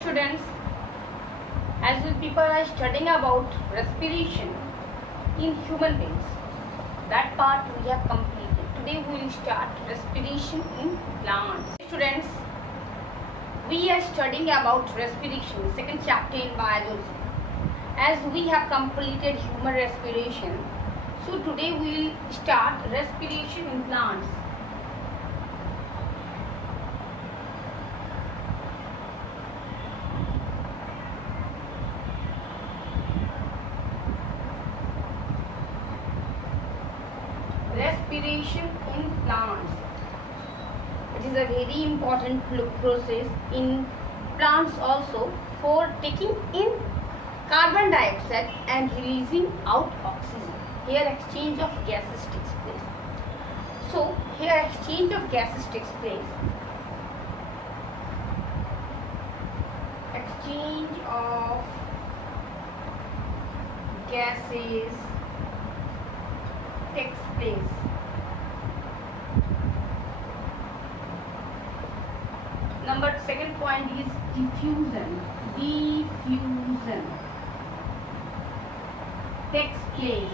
Students, as you people are studying about respiration in human beings, that part we have completed. Today we will start respiration in plants. Students, we are studying about respiration, second chapter in biology. As we have completed human respiration, so today we will start respiration in plants. Respiration in plants. It is a very important process in plants also for taking in carbon dioxide and releasing out oxygen. Here exchange of gases takes place. So here exchange of gases takes place. Exchange of gases takes place. Second point is diffusion. Diffusion takes place.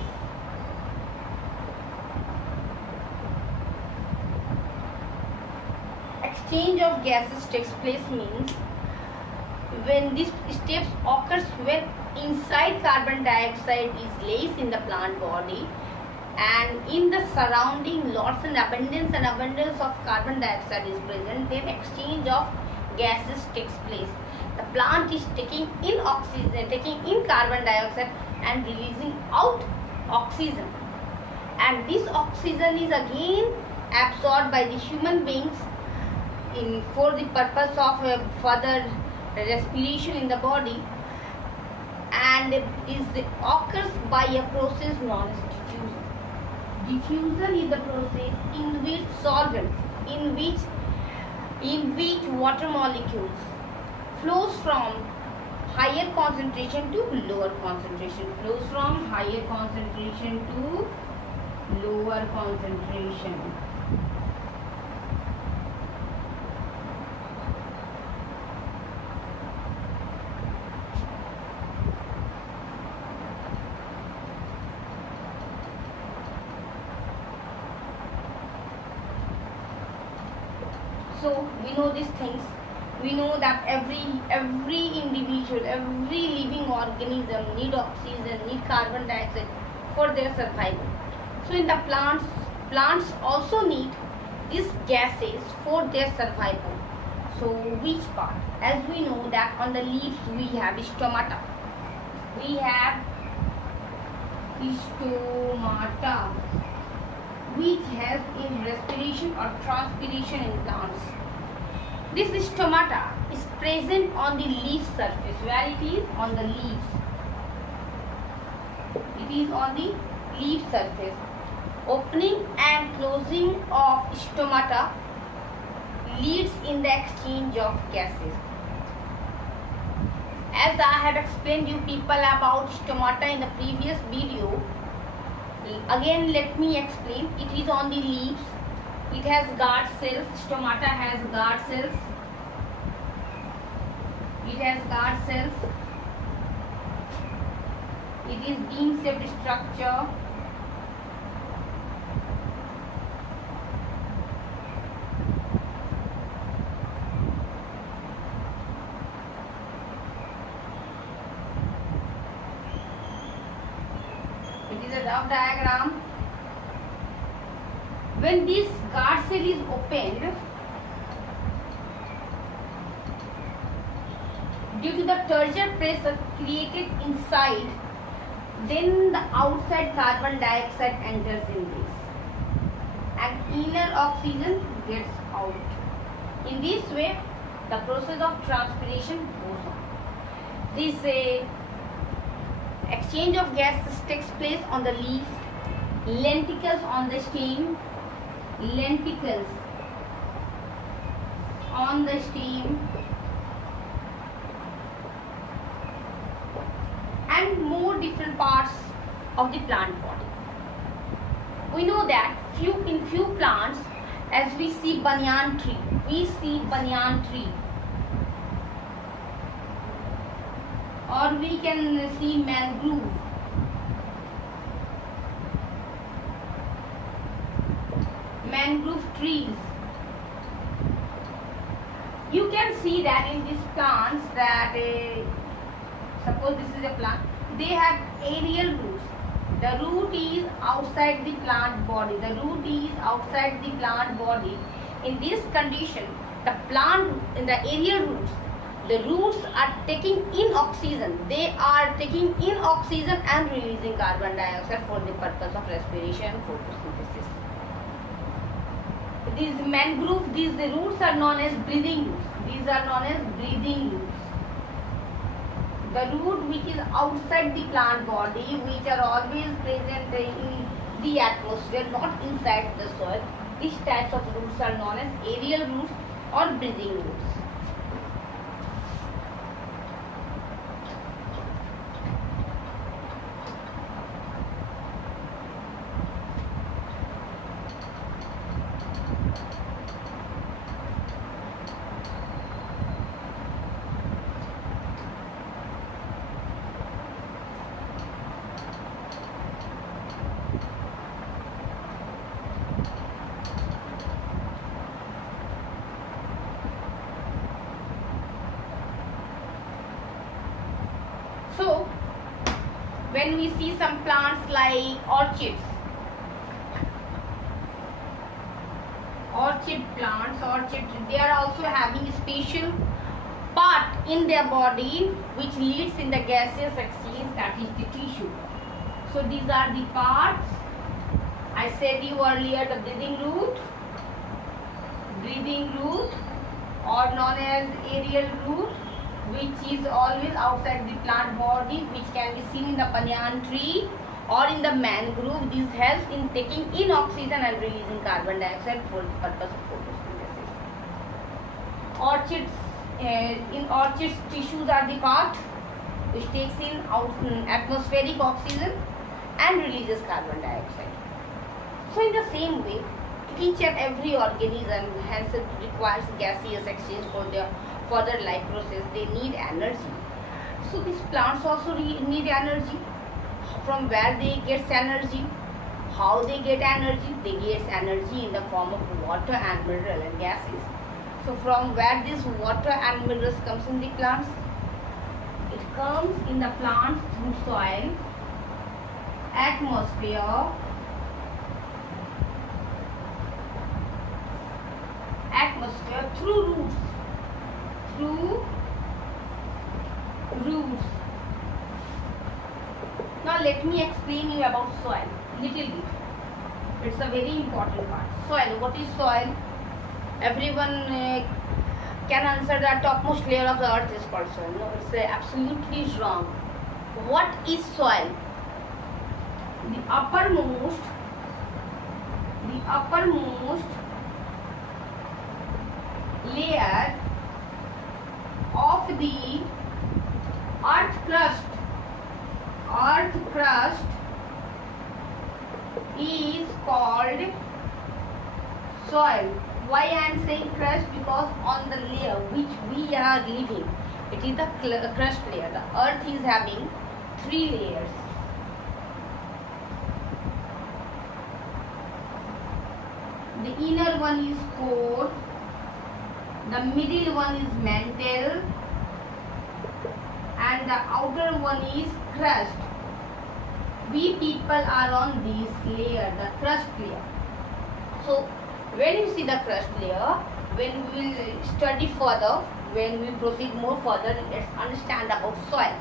Exchange of gases takes place means when this steps occurs when inside carbon dioxide is less in the plant body and in the surrounding lots and abundance of carbon dioxide is present, then exchange of gases takes place. The plant is taking in oxygen, taking in carbon dioxide and releasing out oxygen, and this oxygen is again absorbed by the human beings for the purpose of further respiration in the body, and occurs by a process known as diffusion. Diffusion is the process in which solvents, in which water molecules flows from higher concentration to lower concentration, flows from higher concentration to lower concentration. So we know these things. We know that every individual, every living organism need oxygen, need carbon dioxide for their survival. So in the plants also need these gases for their survival. So which part? As we know that on the leaves we have stomata. We have stomata, which helps in respiration or transpiration in plants. This stomata is present on the leaf surface. Where it is? On the leaves. It is on the leaf surface. Opening and closing of stomata leads in the exchange of gases. As I have explained you people about stomata in the previous video, again let me explain. It is on the leaves. It has guard cells. Stomata has guard cells. It has guard cells. It is bean-shaped structure. It is a rough diagram. When this guard cell is opened, due to the turgor pressure created inside, then the outside carbon dioxide enters in this and inner oxygen gets out. In this way, the process of transpiration goes on. This exchange of gases takes place on the leaf, lenticels on the stem, lenticels on the stem, and more different parts of the plant body. We know that in few plants, as we see banyan tree, or we can see mangrove. Mangrove trees. You can see that in these plants that suppose this is a plant, they have aerial roots. The root is outside the plant body. The root is outside the plant body. In this condition, the plant in the aerial roots, the roots are taking in oxygen. They are taking in oxygen and releasing carbon dioxide for the purpose of respiration and photosynthesis. These mangrove, these roots are known as breathing roots. These are known as breathing roots. The root which is outside the plant body, which are always present in the atmosphere, not inside the soil. These types of roots are known as aerial roots or breathing roots. So, when we see some plants like orchid plants, they are also having a special part in their body which leads in the gaseous exchange, that is the tissue. So, these are the parts. I said you earlier, the breathing root or known as aerial root, which is always outside the plant body, which can be seen in the banyan tree or in the mangrove. This helps in taking in oxygen and releasing carbon dioxide for the purpose of photosynthesis. In orchids, tissues are the part which takes in atmospheric oxygen and releases carbon dioxide. So in the same way, each and every organism hence it requires gaseous exchange for their further life process. They need energy. So these plants also need energy. From where they get energy? How they get energy? They get energy in the form of water and mineral and gases. So from where this water and minerals comes in the plants? It comes in the plants through soil, atmosphere, through roots. Now let me explain you about soil little bit. It's a very important part. Soil. What is soil? Everyone can answer that topmost layer of the earth is called soil. No, it's absolutely wrong. What is soil? The uppermost layer of the earth crust is called soil. Why I am saying crust? Because on the layer which we are living, it is the crust layer. The earth is having 3 layers. The inner one is core, the middle one is mantle, and the outer one is crust. We people are on this layer, the crust layer. So when you see the crust layer, when we will study further, when we proceed more further, let's understand about soil,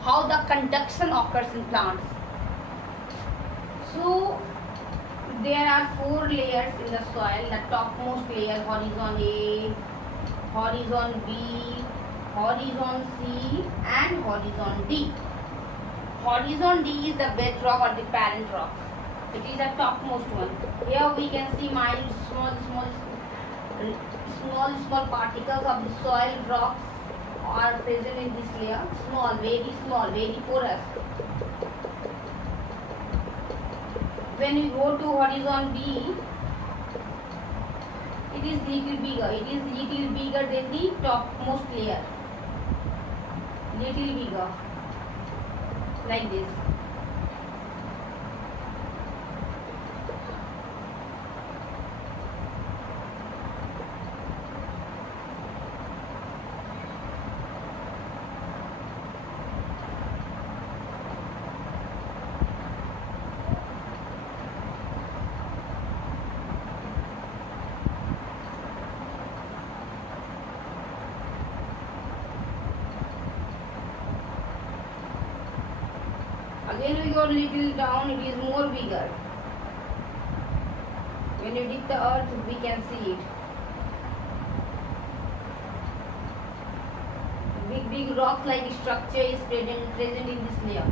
how the conduction occurs in plants. So there are 4 layers in the soil. The topmost layer, horizon A, horizon B, horizon C, and horizon D. Horizon D is the bedrock or the parent rock. It is the topmost one. Here we can see mild, small particles of the soil rocks are present in this layer. Small, very porous. When we go to horizon B, it is little bigger. It is little bigger than the topmost layer. little bigger, like this. Again we go little down, it is more bigger. When you dig the earth, we can see it. Big rocks like structure is present in this layer.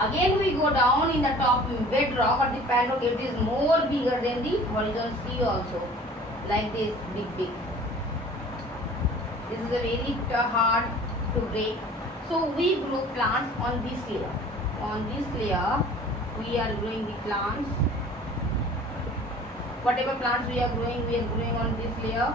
Again we go down in the top bedrock or the bedrock, it is more bigger than the horizon sea also. Like this, big. This is a very hard to break. So we grow plants on this layer. On this layer, we are growing the plants. Whatever plants we are growing on this layer.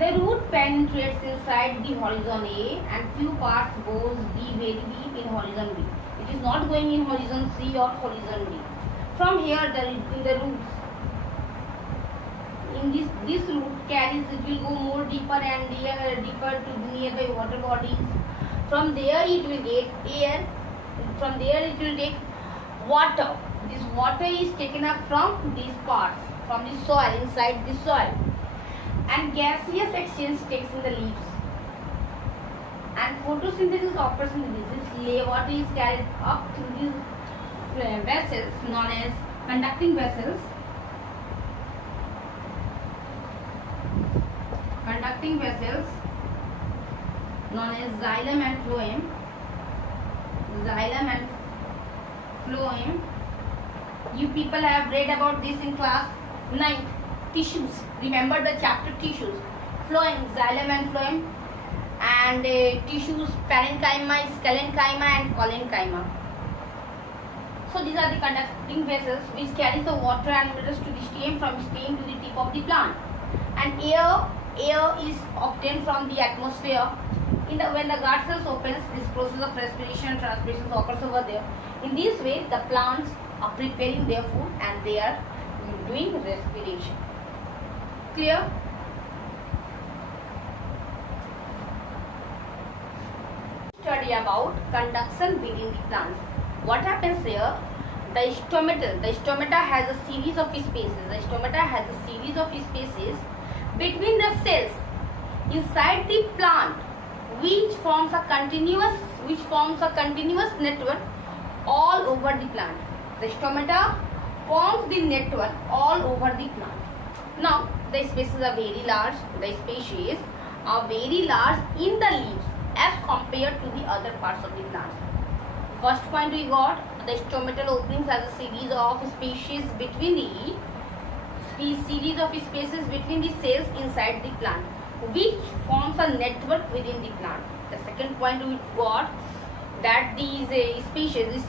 The root penetrates inside the horizon A and few parts goes very deep in horizon B. It is not going in horizon C or horizon D. From here, the roots. In this root carries, it will go more deeper and deeper to nearby water bodies. From there it will get air. From there it will take water. This water is taken up from these parts, from the soil, inside the soil. And gaseous exchange takes in the leaves. And photosynthesis occurs in this. Water is carried up through these vessels known as conducting vessels. Conducting vessels known as xylem and phloem. Xylem and phloem. You people have read about this in class 9th. Tissues. Remember the chapter tissues. Phloem, xylem and phloem. And tissues, parenchyma, sclerenchyma and collenchyma. So these are the conducting vessels which carries the water and minerals to the stem, from stem to the tip of the plant. And air is obtained from the atmosphere. When the guard cells opens, this process of respiration and transpiration occurs over there. In this way, the plants are preparing their food and they are doing respiration. Clear? Study about conduction within the plants. What happens here? The stomata has a series of spaces. The stomata has a series of spaces between the cells inside the plant, which forms a continuous network all over the plant. The stomata forms the network all over the plant. Now the spaces are very large. The species are very large in the leaves as compared to the other parts of the plant. First point we got, the stomatal openings as a series of spaces between the cells inside the plant, which forms a network within the plant. The second point we got, that these spaces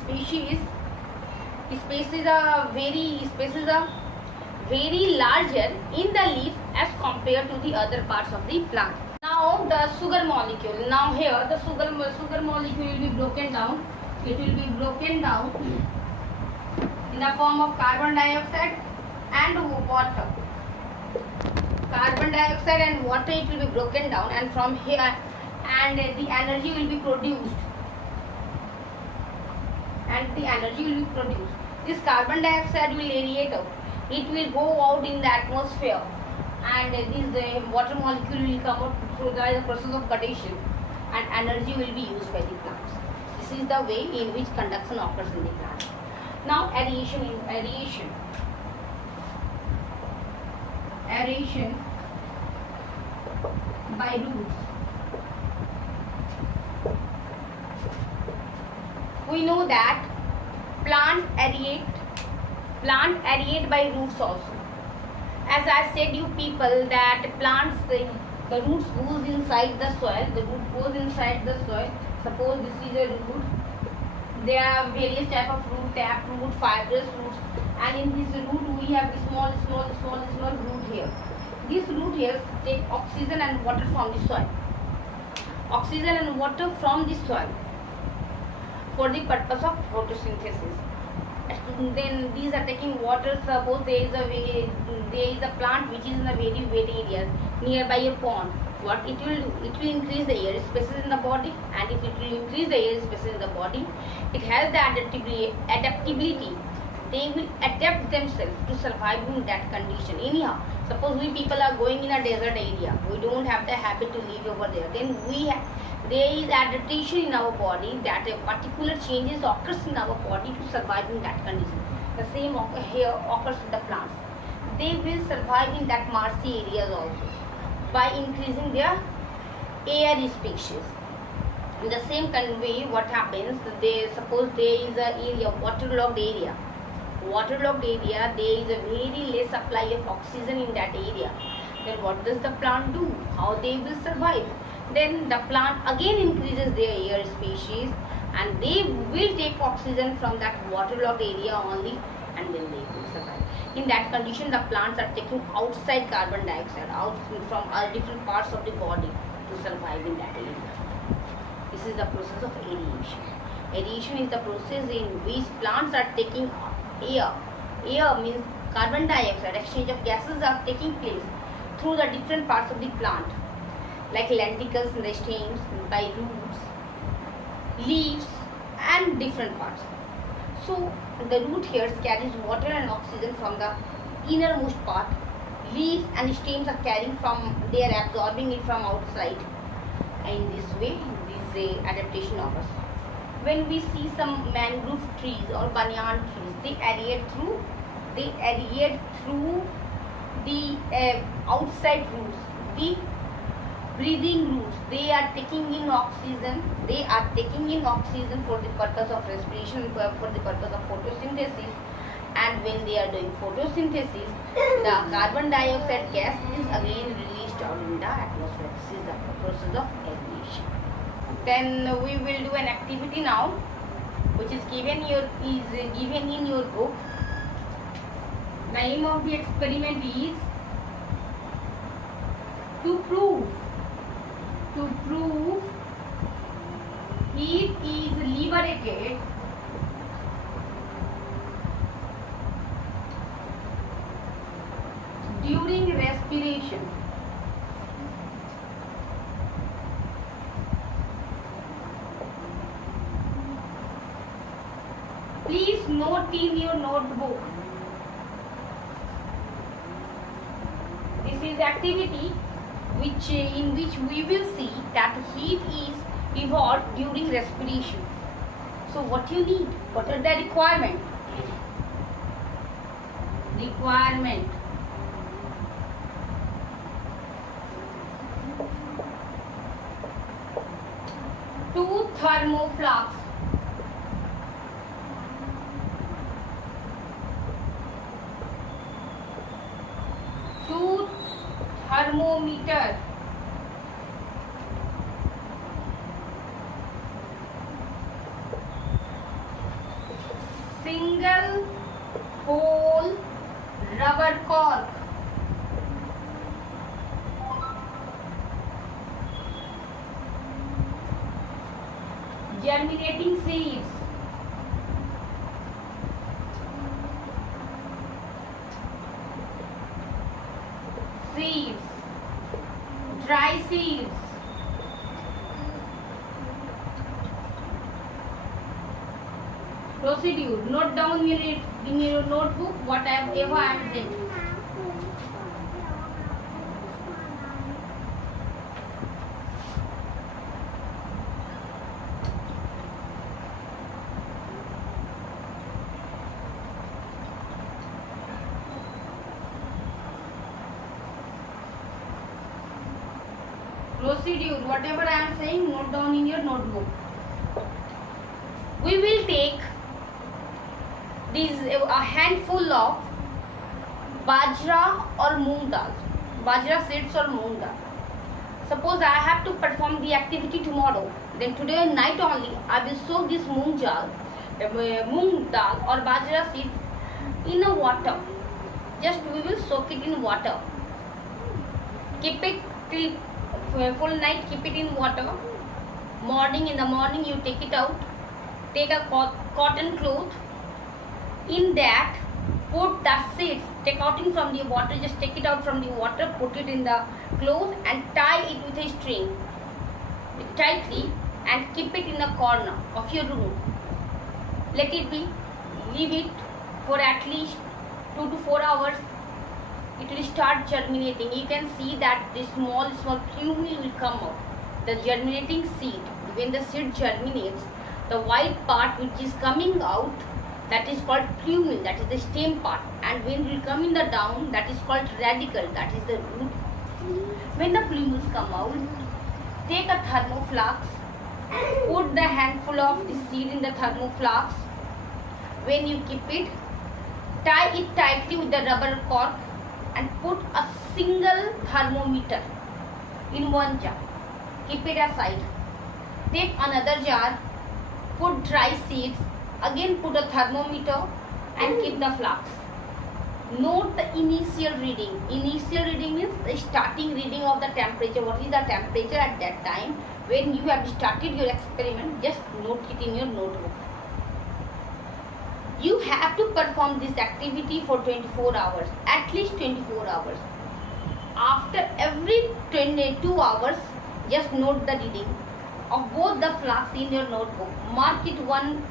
are very larger in the leaf as compared to the other parts of the plant. Now the sugar molecule. Now here the sugar molecule will be broken down. It will be broken down in the form of carbon dioxide and water. Carbon dioxide and water, it will be broken down, and from here and the energy will be produced. This carbon dioxide will radiate out. It will go out in the atmosphere, and this water molecule will come out through the process of condensation, and energy will be used by the plants. This is the way in which conduction occurs in the plant. Now aeration by roots. We know that plant aerate by roots also. As I said you people that plants, the roots goes inside the soil. The root goes inside the soil. Suppose this is a root. There are various type of root, tap root, fibrous roots, and in this root we have a small root here. This root here take oxygen and water from the soil. oxygen and water from the soil for the purpose of photosynthesis. Then these are taking water. Suppose there is a plant which is in a very wet area nearby a pond. What it will do? It will increase the air spaces in the body, and if it will increase the air spaces in the body, it has the adaptability. They will adapt themselves to survive in that condition. Anyhow, suppose we people are going in a desert area, we don't have the habit to live over there. Then there is adaptation in our body, that a particular changes occurs in our body to survive in that condition. The same here occurs with the plants. They will survive in that marshy areas also by increasing their air species. In the same way, what happens? Suppose there is a area, waterlogged area. There is a very less supply of oxygen in that area. Then what does the plant do? How they will survive? Then the plant again increases their air species, and they will take oxygen from that waterlogged area only, and then they will survive. In that condition, the plants are taking outside carbon dioxide out from all different parts of the body to survive in that area. This is the process of aeration. Aeration is the process in which plants are taking air. Air means carbon dioxide. Exchange of gases are taking place through the different parts of the plant, like lenticels in the stems, by roots, leaves, and different parts. So the root hairs carries water and oxygen from the innermost part. Leaves and stems are carrying they are absorbing it from outside. And in this way, this adaptation occurs. When we see some mangrove trees or banyan trees, they aerate through the outside roots, the breathing roots. They are taking in oxygen. For the purpose of respiration, for the purpose of photosynthesis. And when they are doing photosynthesis, the carbon dioxide gas is again released out in the atmosphere. This is the process of aeration. Then we will do an activity now, which is given in your book. Name of the experiment is to prove heat is liberated during respiration. Please note in your notebook. This is activity in which we will see that heat is evolved during respiration. So what you need? What are the requirement? Two thermoflasks. Two thermometer. Single hole rubber cork. Germinating seeds. Dry seeds. Procedure. Note down in your notebook whatever I am saying. Procedure. Whatever I am saying, note down in your notebook. We will take a handful of bajra or moong dal, bajra seeds or moong dal. Suppose I have to perform the activity tomorrow, then today night only I will soak this moong dal or bajra seed in a water. Just we will soak it in water. Keep it till full night. Keep it in water. In the morning you take it out, take a cotton cloth, in that put the seeds, take out it from the water, just take it out from the water, put it in the cloth and tie it with a string tightly and keep it in the corner of your room. Let it be, leave it for at least 2 to 4 hours. It will start germinating. You can see that the small plumule will come out, the germinating seed. When the seed germinates, the white part which is coming out, that is called plumule, that is the stem part, and when it will come in the down, that is called radicle, that is the root. When the plumules come out, take a thermoflask, put the handful of the seed in the thermoflask. When you keep it, tie it tightly with the rubber cork and put a single thermometer in one jar. Keep it aside. Take another jar, put dry seeds, again put a thermometer and keep the flask. Note the initial reading. Initial reading means the starting reading of the temperature. What is the temperature at that time when you have started your experiment? Just note it in your notebook. You have to perform this activity for 24 hours, at least 24 hours. After every 22 hours, just note the reading of both the flasks in your notebook. Mark it one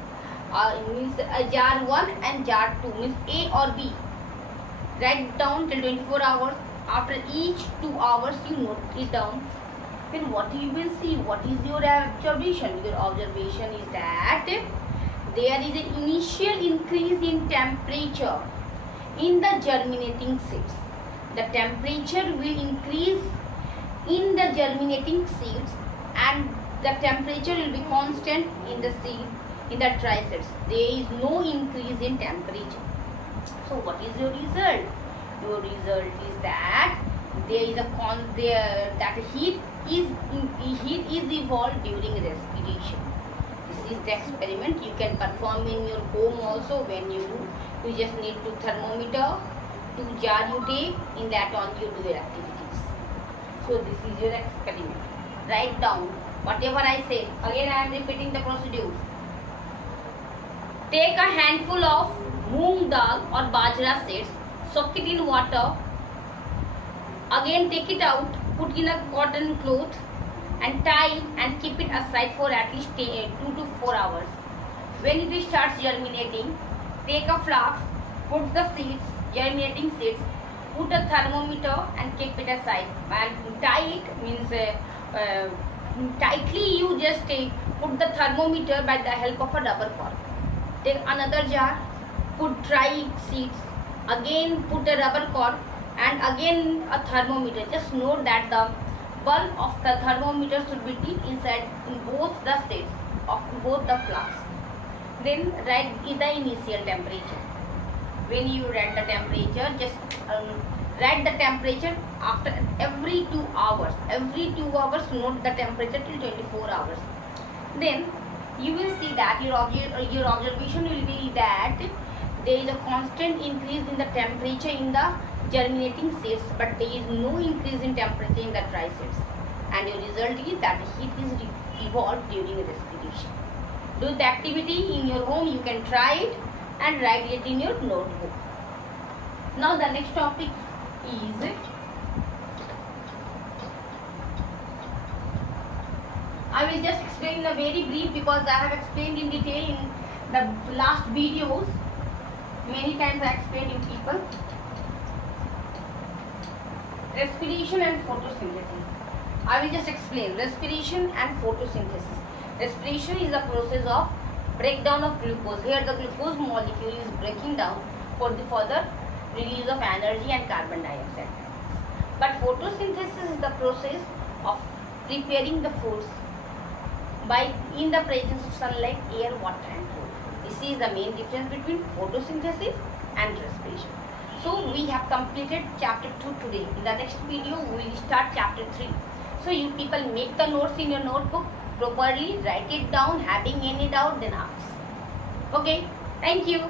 means jar 1 and jar 2 means A or B. Write down till 24 hours. After each 2 hours, you note it down. Then what you will see? What is your observation? Your observation is that there is an initial increase in temperature in the germinating seeds. The temperature will increase in the germinating seeds and the temperature will be constant in the seed, in the dry seeds. There is no increase in temperature. So what is your result? Your result is that there is that heat is evolved during respiration. This is the experiment you can perform in your home also. When you do, you just need to thermometer, 2 jar you take, in that on you do your activities. So this is your experiment. Write down whatever I said. Again I am repeating the procedure. Take a handful of moong dal or bajra seeds, soak it in water. Again take it out, put in a cotton cloth and tie and keep it aside for at least 2 to 4 hours. When it starts germinating, take a flask, put the seeds, germinating seeds, put a thermometer and keep it aside. And tie it means tightly you just put the thermometer by the help of a rubber cork. Take another jar, put dry seeds, again put a rubber cork and again a thermometer. Just note that the bulb of the thermometer should be deep inside in both the seeds of both the flasks. Then write the initial temperature. When you write the temperature, just write the temperature after every 2 hours. Every 2 hours note the temperature till 24 hours. Then you will see that your observation will be that there is a constant increase in the temperature in the germinating seeds, but there is no increase in temperature in the dry seeds. And your result is that the heat is evolved during respiration. Do the activity in your home. You can try it and write it in your notebook. Now the next topic is I will just explain in a very brief because I have explained in detail in the last videos. Many times I explained to people. Respiration and photosynthesis. I will just explain respiration and photosynthesis. Respiration is a process of breakdown of glucose. Here the glucose molecule is breaking down for the further release of energy and carbon dioxide. But photosynthesis is the process of preparing the foods by in the presence of sunlight, air, water and food. This is the main difference between photosynthesis and respiration. So we have completed chapter 2 today. In the next video we will start chapter 3. So you people make the notes in your notebook properly, write it down. Having any doubt then ask. Okay, thank you.